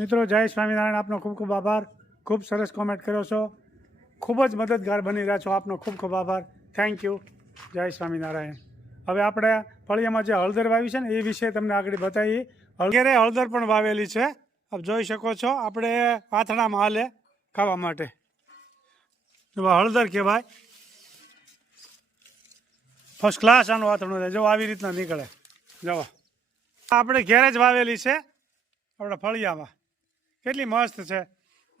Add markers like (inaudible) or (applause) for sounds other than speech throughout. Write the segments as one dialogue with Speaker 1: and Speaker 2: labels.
Speaker 1: મિત્રો, જય સ્વામિનારાયણ. આપનો ખૂબ ખૂબ આભાર. ખૂબ સરસ કોમેન્ટ કર્યો છો. ખૂબ જ મદદગાર બની રહ્યા છો. આપનો ખૂબ ખૂબ આભાર. થેન્ક યુ જય સ્વામિનારાયણ. હવે આપણે ફળિયામાં જે હળદર વાવી છે ને, એ વિશે તમને આગળ બતાવીએ. હળગેરે હળદર પણ વાવેલી છે. આપ જોઈ શકો છો. આપણે પાથણામાં હાલે ખાવા માટે. હળદર કહેવાય. ફર્સ્ટ ક્લાસ આનું આથણું છે જો આવી રીતના નીકળે. જવા આપણે ઘેરે જ વાવેલી છે. આપણા ફળિયામાં. કેટલી મસ્ત છે.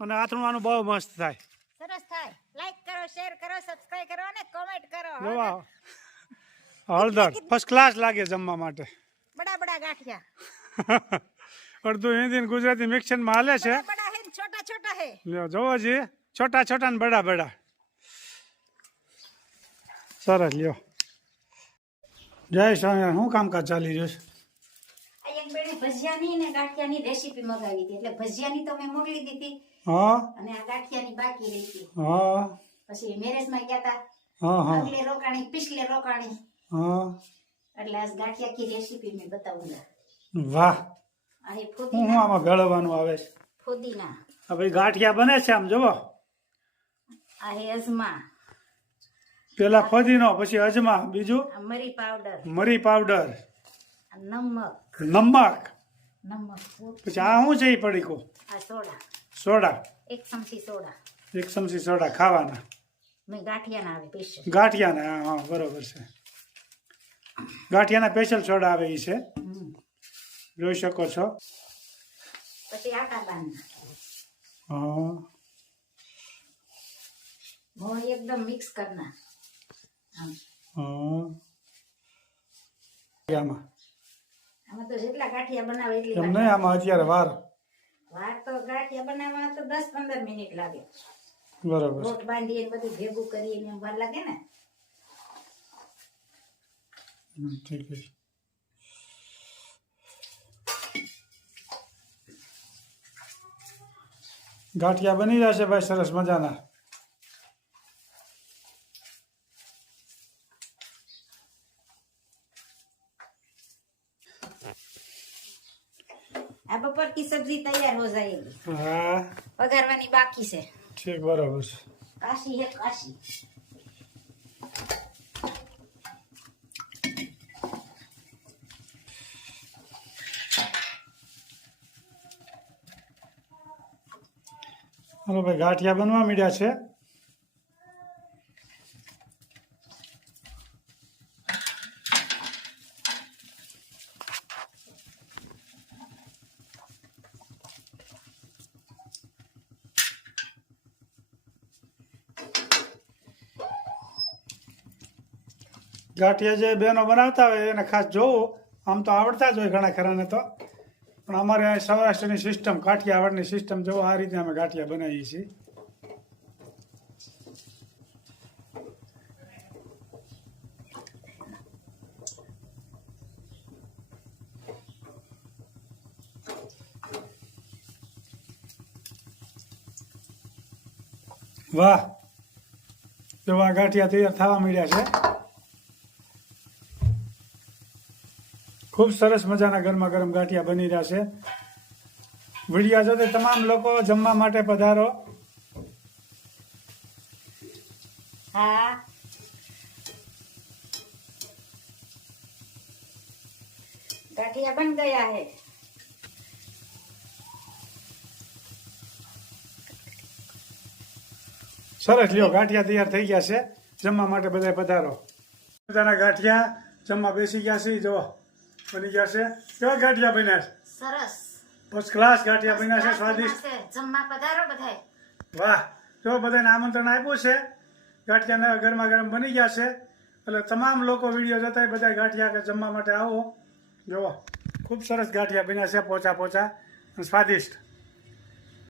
Speaker 1: અને આથણું આનું બહુ મસ્ત થાય.
Speaker 2: સરસ થાય. લાઈક કરો શેર કરો સબસ્ક્રાઇબ કરો અને કોમેન્ટ કરો
Speaker 1: જોવા હળદર. ફર્સ્ટ ક્લાસ લાગે જમવા માટે.
Speaker 2: બડા બડા ગાંઠિયા. (laughs)
Speaker 1: અડધું હિન્દી ગુજરાતી ગુજરાતી મિક્સરમાં હાલે છે.
Speaker 2: બડા હે છોટા છોટા હે.
Speaker 1: લ્યો જોવો જી. છોટા છોટા ને બડા બડા. સરસ લ્યો. જય સ્વામિનારાયણ. શું કામકાજ ચાલી રહ્યું છે?
Speaker 2: ભજીયાની ને ગાંઠિયાની રેસીપી મગાવી હતી. એટલે ભજીયાની તો મોકલી દીધી.
Speaker 1: હા?
Speaker 2: અને આ ગાંઠિયાની બાકી રહી હતી.
Speaker 1: હા?
Speaker 2: પછી મેરેજમાં ગયા હતા
Speaker 1: હા હા.
Speaker 2: આગલે રોકાણી પિછલે રોકાણી.
Speaker 1: હા?
Speaker 2: એટલે આ ગાંઠિયા કી રેસીપી મેં બતાવું
Speaker 1: વાહ!
Speaker 2: આ ફુદીના
Speaker 1: હું આમાં ભેળવવાનું આવે છે?
Speaker 2: ફુદીના.
Speaker 1: આ ભાઈ ગાંઠિયા બને છે આમ જોવો
Speaker 2: આ હે અજમા.
Speaker 1: પેલા ફદીનો પછી અજમા બીજું?
Speaker 2: મરી પાવડર.
Speaker 1: મરી પાવડર.
Speaker 2: નમક.
Speaker 1: નમક.
Speaker 2: નમક
Speaker 1: પછી આ શું છે એ પડીકો?
Speaker 2: આ સોડા.
Speaker 1: સોડા.
Speaker 2: એક ચમચી સોડા.
Speaker 1: એક ચમચી સોડા ખાવાના.
Speaker 2: મેં ગાંઠિયાના આવે સ્પેશિયલ
Speaker 1: ગાંઠિયાના હા હા બરોબર છે. ગાંઠિયાના સ્પેશિયલ સોડા આવે એ છે. જોઈ શકો છો.
Speaker 2: પછી આટા બાંધના.
Speaker 1: હા.
Speaker 2: મોણ એકદમ મિક્સ કરના.
Speaker 1: હા. આમાં.
Speaker 2: આમાં તો જેટલા ગાંઠિયા બનાવે એટલી
Speaker 1: એમ નહીં આમાં અત્યારે વાર.
Speaker 2: વાર તો ગાંઠિયા બનાવવામાં તો દસ પંદર મિનિટ લાગે.
Speaker 1: બરોબર.
Speaker 2: લોટ બાંધીએ બધું ભેગું કરીએ ને એમ વાર લાગે ને?
Speaker 1: ઠીક છે. ગાંઠિયા બની જશે ભાઈ સરસ મજાના.
Speaker 2: બપોર की सब्जी तैयार हो जाएगी
Speaker 1: હા
Speaker 2: પગારવાની બાકી છે
Speaker 1: ઠીક બરોબર છે
Speaker 2: કાશી હે કાશી
Speaker 1: હાલો ભાઈ ગાંઠિયા બનવા મીડ્યા છે ગાંઠિયા જે બહેનો બનાવતા હોય એને ખાસ જોવું. આમ તો આવડતા જ હોય ઘણા ખરાને તો. પણ અમારે અહીં સૌરાષ્ટ્રની સિસ્ટમ કાઠિયાવાડની સિસ્ટમ જોવો, આ રીતે અમે ગાંઠિયા બનાવીએ છીએ. વાહ! જો આ ગાંઠિયા તૈયાર થવા માંડ્યા છે. ખૂબ સરસ મજાના ગરમા ગરમ ગાંઠિયા બની રહ્યા છે. વિડીયા જોતે તમામ લોકો જમવા માટે પધારો.
Speaker 2: હા. ગાંઠિયા બન ગયા હે.
Speaker 1: સરસ લ્યો ગાંઠિયા તૈયાર થઈ ગયા છે. જમવા માટે બધા પધારો. મજાના ગાંઠિયા જમવા બેસી ગયા છે જો બની ગયા છે કેવા ગાંઠિયા બન્યા છે?
Speaker 2: સરસ.
Speaker 1: ફર્સ્ટ ક્લાસ ગાંઠિયા બન્યા છે સ્વાદિષ્ટ.
Speaker 2: જમવા પધારો બધાય.
Speaker 1: વાહ. જો બધાને આમંત્રણ આપ્યું છે ગાંઠિયાના ગરમા ગરમ બની ગયા છે એટલે તમામ લોકો વીડિયો જોતા બધા ગાંઠિયા કે જમવા માટે આવો. જુઓ. ખૂબ સરસ ગાંઠિયા બન્યા છે પોચા પોચા. અને સ્વાદિષ્ટ.